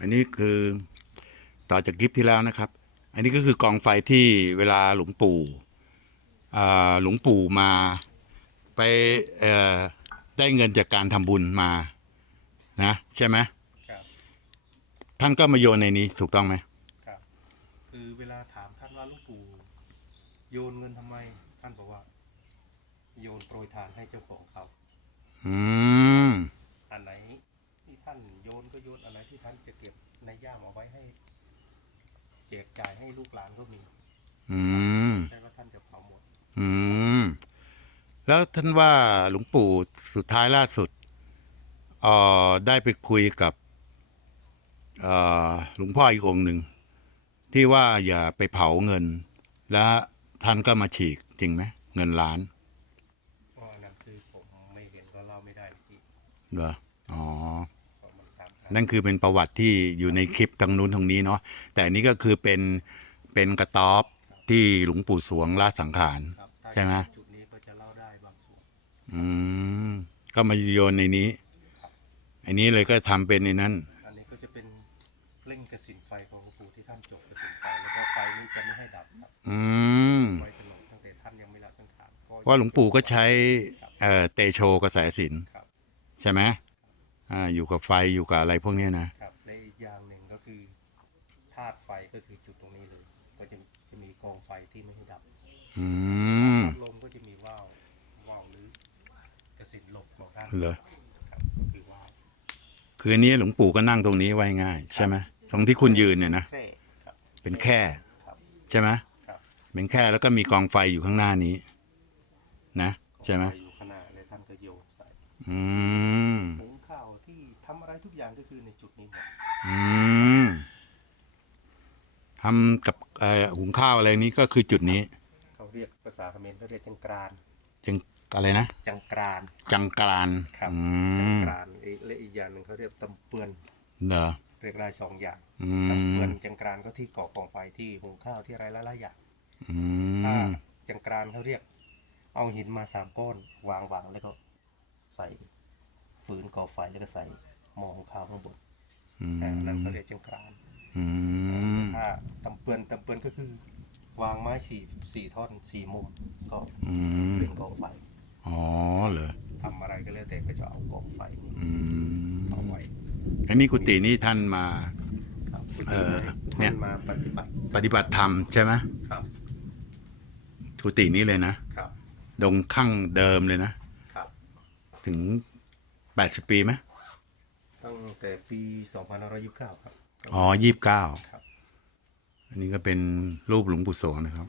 อันนี้คือต่อจากคลิปที่แล้วนะครับ อันนี้ก็คือกองไฟที่เวลาหลวงปู่อ่าหลวงปู่มาไปเอ่อได้เงินจากการทำบุญมานะใช่ไหมครับท่านก็มาโยนในนี้ถูกต้องไหมครับคือเวลาถามท่านว่าหลูกปู่โยนเงินทำไม ท่านบอกว่า โยนโปรยทานให้เจ้าของเขาอืมอันไหนที่ท่า นโยนก็โยนอันไหนที่ท่านจะเก็บในย่ามเอาไว้ให้แจกจ่ายให้ลูกหลานก็มีอืมใช่ว่าท่านจะเผาหมดอืมแล้วท่านว่าหลวงปู่สุดท้ายล่าสุดเอ่อได้ไปคุยกับเอ่อหลวงพ่ออีกองค์หนึ่งที่ว่าอย่าไปเผาเงิน แล้วท่านก็มาฉีกจริงไหมเงินล้านเพราะอันนั้นคือผมไม่เห็นก็เล่าไม่ได้ที่เหรออ๋อเพราะมั นตามนั่นคือเป็นประวัติที่อยู่ในคลิปทางนู้นทางนี้เนาะแต่อันนี้ก็คือเป็นเป็นกระต๊อบที่หลวงปู่สวงละสังขาร ครับถ้าใช่ไหม จุดนี้ก็จะเล่าได้บางส่วนอืมก็มาโยนในนี้ อันนี้เลยก็ทำเป็นในนั้น อันนี้ก็จะเป็นเร่งกระสินไฟของหลวงปู่ที่ท่านจบกระสินไฟแล้วก็ไฟนี้จะไม่ให้ดับครับอืมไว้ตลอดตั้งแต่ท่านยังไม่ละสังขารก็ว่าหลวงปู่ก็ใช้เอ่อเตโชกระแสสินครับ ใช่ไหม อ่าอยู่กับไฟอยู่กับอะไรพวกเนี้ยนะ ครับและอีกอย่างหนึ่งก็คือธาตุไฟก็คือจุดตรงนี้เลย ก็จะจะมีกองไฟที่ไม่ให้ดับอืม ลมก็จะมีว่าวว่าวหรือกระสินหลบบอกท่านเหรอ ครับก็คือว่าวคืออันนี้หลวงปู่ก็นั่งตรงนี้ไว้ง่าย ใช่ไหมตรงที่คุณยืนเนี่ยนะ แค่ครับเป็นแค่ ครับ ใช่ไหมครับ เป็นแค่แล้วก็มีกองไฟอยู่ข้างหน้านี้ นะ ใช่ไหมกองฟอยู่ข้างหน้าเลยท่านก็โยนใส่อืมหุง อืมทำกับเอ่อหุงข้าวอะไรนี้ก็คือจุดนี้ เขาเรียกภาษาเขมรเขาเรียกจังกรานจังอะไรนะจังกรานจังกรานครับอืจังมกรานอีกและอีกอย่างหนึ่งเขาเรียกตำเปือนเหรอเรียกได้สองอย่างอืตำเปืมอนจังกรานก็ที่ก่อกองไฟที่หุงข้าวที่อะไรหลายๆอย่างอืถ้ามจังกรานเขาเรียก เอาหินมาสามก้อนวางวางแล้วก็ใส่ฟืนก่อไฟแล้วก็ใส่หม้อหุงข้าวข้างบน อืมอ่านั่นเขาเรียกจังกรานอืมถ้าตำเปือนตำเปือนก็คือ วางไม้สี่สี่ท่อนสี่มุมก็อืมเป็นกองไฟอ๋อเหรอทำอะไรก็แล้วแต่ก็จะเอากองไฟนี่อืมเอาไว้อันนี้กุฏินี่ท่านมา ครับเอ่อเนี่ยท่านมาปฏิบัติปฏิบัติธรรมใช่ไหมครับกุฏินี้เลยนะ ครับดงข้างเดิมเลยนะ ครับ ถึงแปดสิบปีไหม ตั้งแต่ปี2529ครับ อ๋อยี่สิบเก้าครับ อันนี้ก็เป็นรูปหลวงปู่โสงนะครับ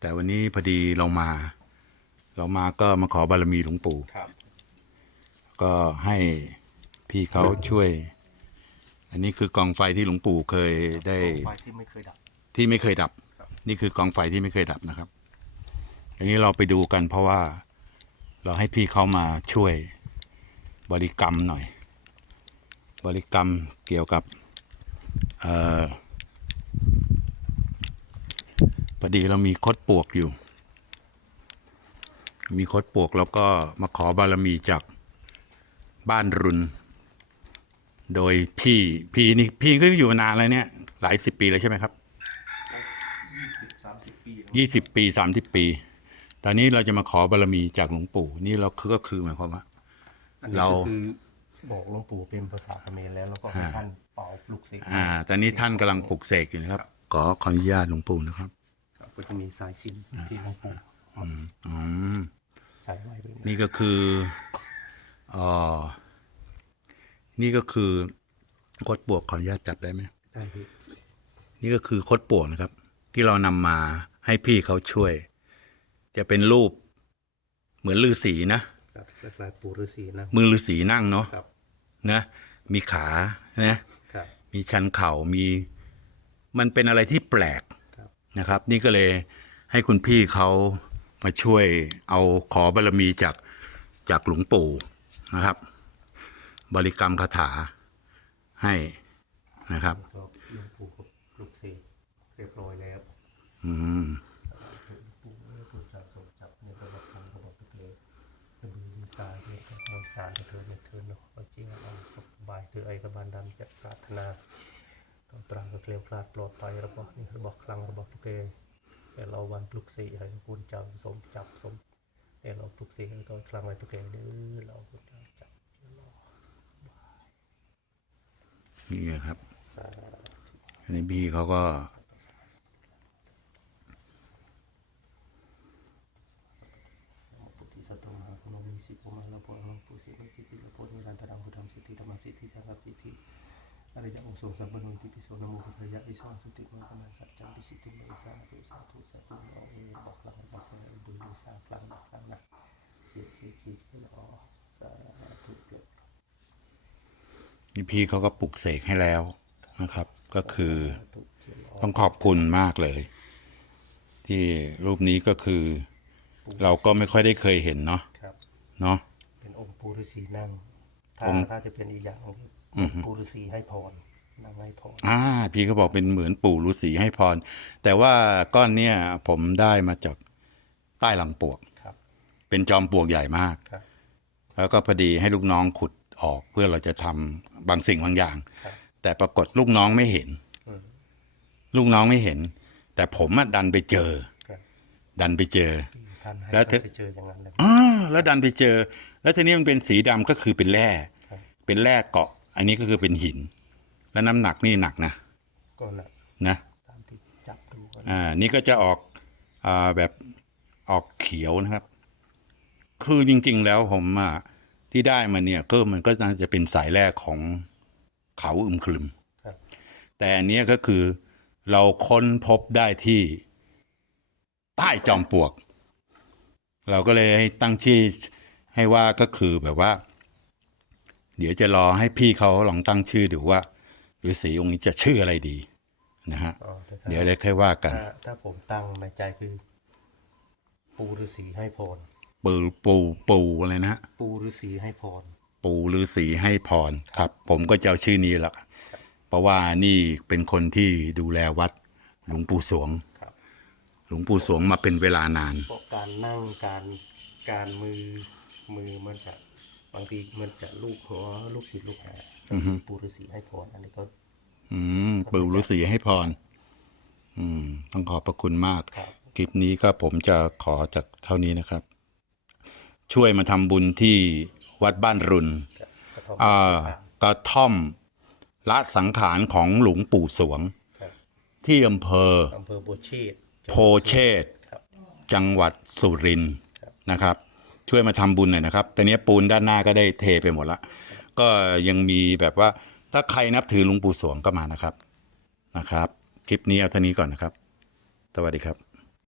แต่วันนี้พอดีเรามา เรามาก็มาขอบารมีหลวงปู่ ครับ ก็ให้พี่เขาช่วย อันนี้คือกองไฟที่หลวงปู่เคยได้ ไฟที่ไม่เคยดับ ที่ไม่เคยดับ ครับ นี่คือกองไฟที่ไม่เคยดับนะครับ อันนี้เราไปดูกันเพราะว่าเราให้พี่เขามาช่วยบริกรรมหน่อย บริกรรมเกี่ยวกับอพอดีเรามีคดปวกอยู่ มีคดปวกแล้วก็มาขอบารมีจากบ้านรุน โดยพี่ พี่นี่พี่ก็อยู่นานแล้วเนี่ย หลายสิบปีแล้วใช่ไหมครับยี่สิบปีสามสิบปี ตอนนี้เราจะมาขอบารมีจากหลวงปู่ นี่เราคือก็คือหมายความว่าเรา บอกหลวงปู่เป็นภาษาเขมรแล้วแล้วก็ให้ท่านเป่าปลุกเสกอ่า ตอนนี้ท่านกำลังปลุกเสกอยู่นะครับ ขอขออนุญาตหลวงปู่นะครับ ครับก็จะมีสายสิญจนที่หลวงปู่อืมใส่ไว้ด้วยนะนี่ก็คือเอ่อนี่ก็คือคดปวกขออนุญาตจับได้ไหม ได้พี่นี่ก็คือคดปวกนะครับ ที่เรานำมาให้พี่เขาช่วย จะเป็นรูปเหมือนฤาษีนะ ครับคล้ายๆปู่ฤาษีนะมือฤาษีนั่งเนาะครับ นะมีขานะครับมีชันเข่ามีมันเป็นอะไรที่แปลกครับนะครับ นี่ก็เลยให้คุณพี่เขามาช่วยเอาขอบารมีจากจากหลวงปู่นะครับ บริกรรมคาถาให้นะครับก็หลวงปู่ก็ปลุกเสกเรียบร้อยแล้ว อืม ปู่ไม่ได้ถูกสะสมจับในประวัติของระบบตะเกียบระบือดีสารเธออย่าเธอเนาะจริงเอาสุบายคือไอ้กบานดำจะปรารถนาต้องตรังก็เคลียร์พลาดปลอดภัยระบอกนี่ระบอกคลังระบอกทุกเกงแต่เราวันปลุกสีให้คุณจำสมจับสมแต่เราปลุกสีให้ตัวคลังไอ้ทุกเกงเด้อเราคุณจำจับรอนี่ครับอันนี้พี่เขาก็ สิปมาลพอังปุสิเลสิติลาโพนิรันตรังหุตังสิติธรรมสิติสังกสิติอริยองค์โสสัมปนุติปิโสนโมพุทธยะอิสองสุติมังคมังสัจจังปิสิตุมังสาธุสาธุสาธุเอาเอบอกหลังบอกหลังบุญสร้างหลังหลังนะเขียนเขียนเขียนอ๋อสาธุเกิดนี่พี่เขาก็ปลุกเสกให้แล้วนะครับ ก็คือต้องขอบคุณมากเลย ที่รูปนี้ก็คือ เราก็ไม่ค่อยได้เคยเห็นเนาะ เนาะ เป็นองค์ปู่ฤาษีนั่ง ถ้าองค์ถ้าจะเป็นอีกอย่างหนึ่งปู่ฤาษีให้พรนั่งให้พรอ่าพี่เขาบอกเป็นเหมือนปู่ฤาษีให้พร แต่ว่าก้อนเนี้ยผมได้มาจากใต้หลังปวก ครับเป็นจอมปลวกใหญ่มาก ครับ แล้วก็พอดีให้ลูกน้องขุดออกเพื่อเราจะทำบางสิ่งบางอย่าง ครับแต่ปรากฏลูกน้องไม่เห็น อืม ลูกน้องไม่เห็น แต่ผมอะดันไปเจอ ครับดันไปเจอ ท่านให้แล้วท่านเธอไปเจออย่างนั้นเลยอ่าแล้วดันไปเจอ แล้วทีนี้มันเป็นสีดำก็คือเป็นแร่ครับเป็นแร่เกาะ อันนี้ก็คือเป็นหิน แล้วน้ำหนักนี่หนักนะก็นะนะตามที่จับดูกันอ่านี่ก็จะออกอ่าแบบออกเขียวนะครับ คือจริง ๆ แล้วผมอะที่ได้มาเนี่ยก็มันก็น่าจะเป็นสายแรกของเขาอึมครึมครับแต่อันเนี้ยก็คือเราค้นพบได้ที่ใต้จอมปลวก เราก็เลยให้ตั้งชื่อให้ว่าก็คือแบบว่า เดี๋ยวจะรอให้พี่เขาลองตั้งชื่อดูว่าฤาษีองค์นี้จะชื่ออะไรดีนะฮะอ๋อแต่ถ้าเดี๋ยวได้ค่อยว่ากัน ถ้าถ้าผมตั้งในใจคือ ปู่ฤาษีให้พร ปูปูปูอะไรนะฮะปู่ฤาษีให้พร ปูฤาษีให้พรครับ ผมก็จะเอาชื่อนี้แหละเพราะว่านี่เป็นคนที่ดูแลวัดหลวงปู่สวงครับ หลวงปู่สวงมาเป็นเวลานาน เพราะการนั่งการการมือมือมันจะบางทีมันจะลูกหัวลูกศิษย์ลูกหาปู่ฤาษีให้พรอันนี้ก็อืมปู่ฤาษีให้พร อืม ต้องขอบพระคุณมาก ครับคลิปนี้ก็ผมจะขอจากเท่านี้นะครับ ช่วยมาทำบุญที่วัดบ้านรุนกระท่อม อ่ากระท่อมละสังขารของหลวงปู่สวง ครับ ที่อำเภออำเภอบัวเชษ โพเชษจังหวัดสุรินทร์นะครับ ช่วยมาทำบุญหน่อยนะครับแต่เนี้ยปูนด้านหน้าก็ได้เทไปหมดละก็ยังมีแบบว่าถ้าใครนับถือหลวงปู่สวงก็มานะครับนะครับ คลิปนี้เอาเท่านี้ก่อนนะครับ สวัสดีครับ